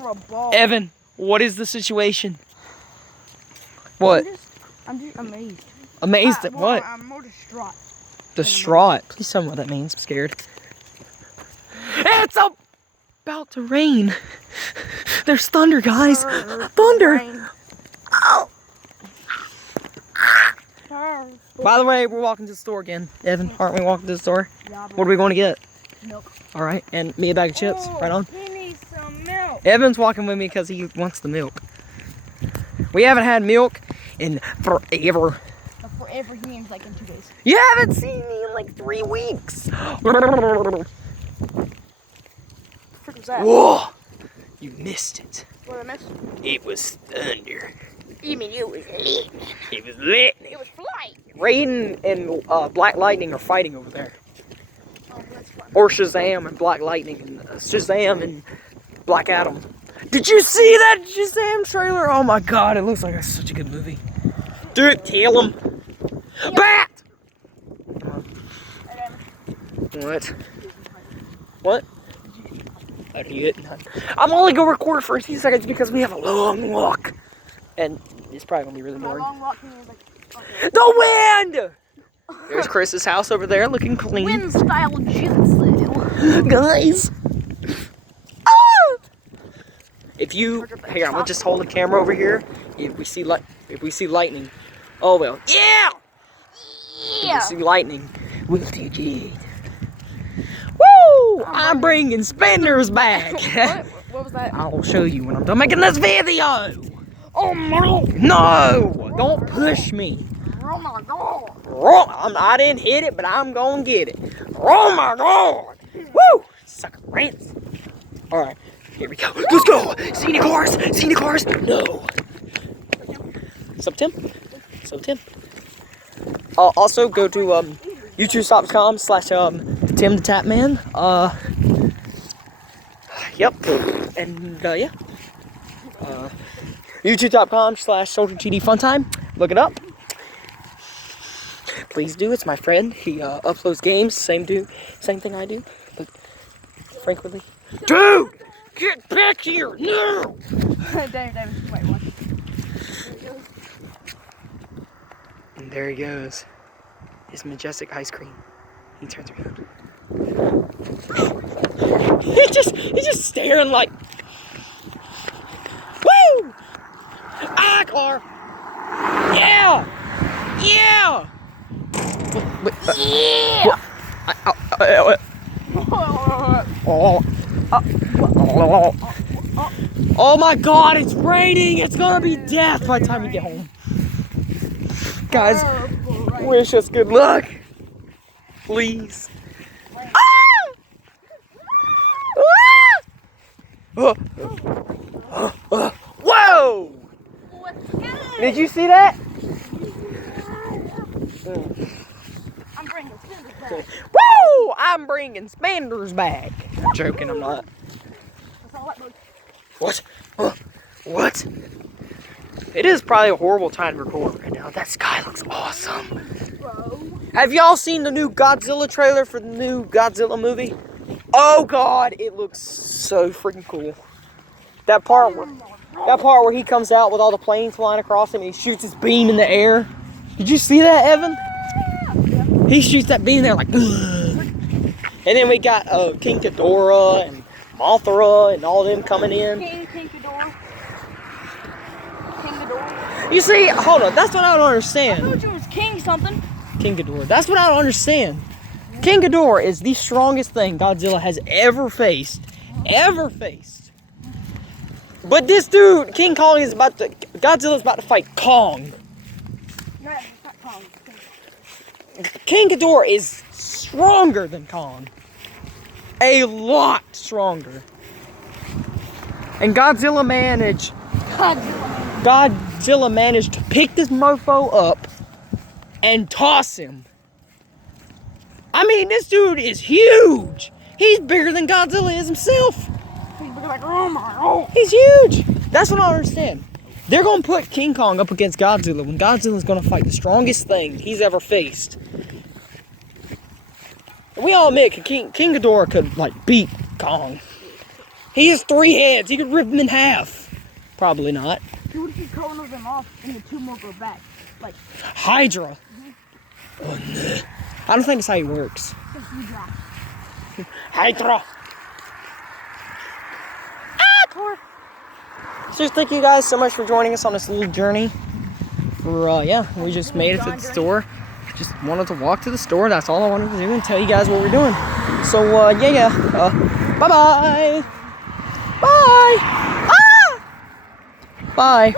throw a ball. Evan, what is the situation? What? I'm just amazed. Amazed at what? I'm more distraught. Distraught. Please tell me what that means. I'm scared. It's about to rain. There's thunder, guys. Thunder. Rain. Oh. By the way, we're walking to the store again. Evan, aren't we walking to the store? Yeah, What are we going to get? milk. All right, and me a bag of chips. Right on. He needs some milk. Evan's walking with me because he wants the milk. We haven't had milk in forever. Forever, he means like in 2 days. You haven't seen me in like 3 weeks. What was that? Whoa! You missed it. What did I miss? It was thunder. You mean it was lit? It was lit. It was flight. Raiden and Black Lightning are fighting over there. Oh, that's fun. Or Shazam and Black Lightning and Shazam and Black Adam. Did you see that Shazam trailer? Oh my god, it looks like such a good movie. Dude, kill him. Yeah. Bat! What? What? I did not. I'm only gonna record for a few seconds because we have a long walk. And it's probably gonna be really boring. Long walk means like, okay. The wind! There's Chris's house over there looking clean. Wind style jutsu. Guys! Ah! If you, here, I'm gonna just hold the camera over here. If we see lightning, oh well. Yeah! Yeah. If we see lightning, we'll take it. Woo! I'm bringing spenders back. What was that? I'll show you when I'm done making this video. Oh my! No! Don't push me. Oh my god! I didn't hit it, but I'm gonna get it. Oh my god! Woo! Sucker rants. Alright, here we go. Let's go! See any cars? See any cars? No. Sup, Tim? Sup, Tim? Also, go to youtube.com/Tim the Tapman. Yep. And yeah. youtube.com/SoldierTD Funtime. Look it up. Please do. It's my friend. He uploads games. Same thing I do. But frankly, dude, get back here! No. David, wait, what? And there he goes. His majestic ice cream. He turns around. He's just staring like, woo! Ah, car! Yeah! Yeah! Yeah! Oh my god, it's raining! It's gonna be death by the time we get home. Guys, wish us good luck. Please. Whoa! Did you see that? I'm bringing spenders back. Woo! I'm bringing spenders back. I'm joking, I'm not. What? What? It is probably a horrible time to record right now. That sky looks awesome. Have y'all seen the new Godzilla trailer for the new Godzilla movie? Oh god, it looks so freaking cool. That part where he comes out with all the planes flying across him and he shoots his beam in the air. Did you see that, Evan? He shoots that beam there like, ugh. And then we got King Ghidorah and Mothra and all them coming in. King Ghidorah. King Ghidorah. You see, hold on, that's what I don't understand. I thought you was King something. King Ghidorah, that's what I don't understand. King Ghidorah is the strongest thing Godzilla has ever faced. But this dude, King Kong, Godzilla's about to fight Kong. No, it's not Kong. King Ghidorah is stronger than Kong. A lot stronger. And Godzilla managed to pick this mofo up and toss him. I mean, this dude is huge. He's bigger than Godzilla is himself. He's like, oh my god. He's huge. That's what I don't understand. They're going to put King Kong up against Godzilla when Godzilla's going to fight the strongest thing he's ever faced. And we all admit King Ghidorah could, like, beat Kong. He has 3 heads. He could rip them in half. Probably not. Dude, what if you cut one of them off and the 2 more go back? Like Hydra. Oh no. I don't think that's how he works. Hydra. So thank you guys so much for joining us on this little journey. Yeah, we just made it to the store. Just wanted to walk to the store. That's all I wanted to do and tell you guys what we're doing. So bye-bye. Bye. Ah! Bye.